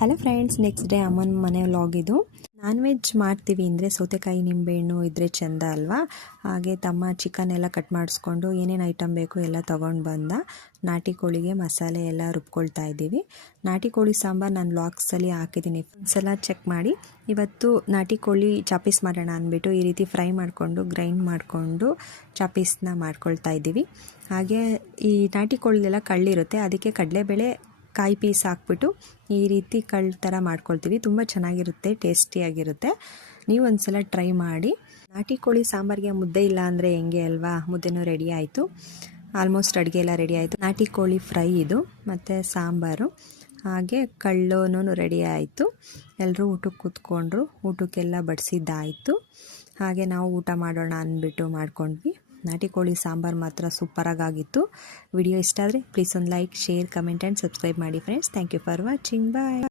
Hello friends, next day ಅಮ್ಮನ ಮನೆ vlog ಇದು. ನಾನ್ ವೆಜ್ ಮಾಡ್ತೀವಿ ಅಂದರೆ ಸೌತೆಕಾಯಿ ನಿಂಬೆಹಣ್ಣು ಇದ್ದರೆ ಚೆಂದ ಅಲ್ವಾ. ಹಾಗೆ ತಮ್ಮ ಚಿಕನ್ ಎಲ್ಲ ಕಟ್ ಮಾಡಿಸ್ಕೊಂಡು ಏನೇನು ಐಟಮ್ ಬೇಕು ಎಲ್ಲ ತೊಗೊಂಡು ಬಂದ. ನಾಟಿ ಕೋಳಿಗೆ ಮಸಾಲೆ ಎಲ್ಲ ರುಬ್ಕೊಳ್ತಾ ಇದ್ದೀವಿ. ನಾಟಿ ಕೋಳಿ ಸಾಂಬಾರು ನಾನು ವ್ಲಾಗ್ಸಲ್ಲಿ ಹಾಕಿದ್ದೀನಿ, ಒಂದ್ಸಲ ಚೆಕ್ ಮಾಡಿ. ಇವತ್ತು ನಾಟಿ ಕೋಳಿ ಚಾಪೀಸ್ ಮಾಡೋಣ ಅಂದ್ಬಿಟ್ಟು ಈ ರೀತಿ ಫ್ರೈ ಮಾಡಿಕೊಂಡು ಗ್ರೈಂಡ್ ಮಾಡಿಕೊಂಡು ಚಾಪೀಸ್ನ ಮಾಡ್ಕೊಳ್ತಾ ಇದ್ದೀವಿ. ಹಾಗೆ ಈ ನಾಟಿ ಕೋಳಿಲೆಲ್ಲ ಕಳ್ಳಿರುತ್ತೆ, ಅದಕ್ಕೆ ಕಡಲೆಬೇಳೆ ಕಾಯಿ ಪೀಸ್ ಹಾಕ್ಬಿಟ್ಟು ಈ ರೀತಿ ಕಳ್ಳು ಥರ ಮಾಡ್ಕೊಳ್ತೀವಿ. ತುಂಬ ಚೆನ್ನಾಗಿರುತ್ತೆ, ಟೇಸ್ಟಿಯಾಗಿರುತ್ತೆ. ನೀವು ಒಂದ್ಸಲ ಟ್ರೈ ಮಾಡಿ. ನಾಟಿ ಕೋಳಿ ಸಾಂಬಾರಿಗೆ ಮುದ್ದೆ ಇಲ್ಲ ಅಂದರೆ ಹೆಂಗೆ ಅಲ್ವಾ. ಮುದ್ದೆನೂ ರೆಡಿ ಆಯಿತು, ಆಲ್ಮೋಸ್ಟ್ ಅಡುಗೆ ಎಲ್ಲ ರೆಡಿ ಆಯಿತು. ನಾಟಿ ಕೋಳಿ ಫ್ರೈ ಇದು ಮತ್ತು ಸಾಂಬಾರು, ಹಾಗೆ ಕಳ್ಳೂ ರೆಡಿ ಆಯಿತು. ಎಲ್ಲರೂ ಊಟಕ್ಕೆ ಕೂತ್ಕೊಂಡ್ರು, ಊಟಕ್ಕೆಲ್ಲ ಬಡಿಸಿದ್ದಾಯಿತು. ಹಾಗೆ ನಾವು ಊಟ ಮಾಡೋಣ ಅಂದ್ಬಿಟ್ಟು ಮಾಡ್ಕೊಂಡ್ವಿ. ನಾಟಿ ಕೋಳಿ ಸಾಂಬಾರು ಮಾತ್ರ ಸೂಪರಾಗಿತ್ತು. ವಿಡಿಯೋ ಇಷ್ಟ ಆದರೆ ಪ್ಲೀಸ್ ಒಂದು like, share, comment and subscribe ಮಾಡಿ friends. Thank you for watching. Bye.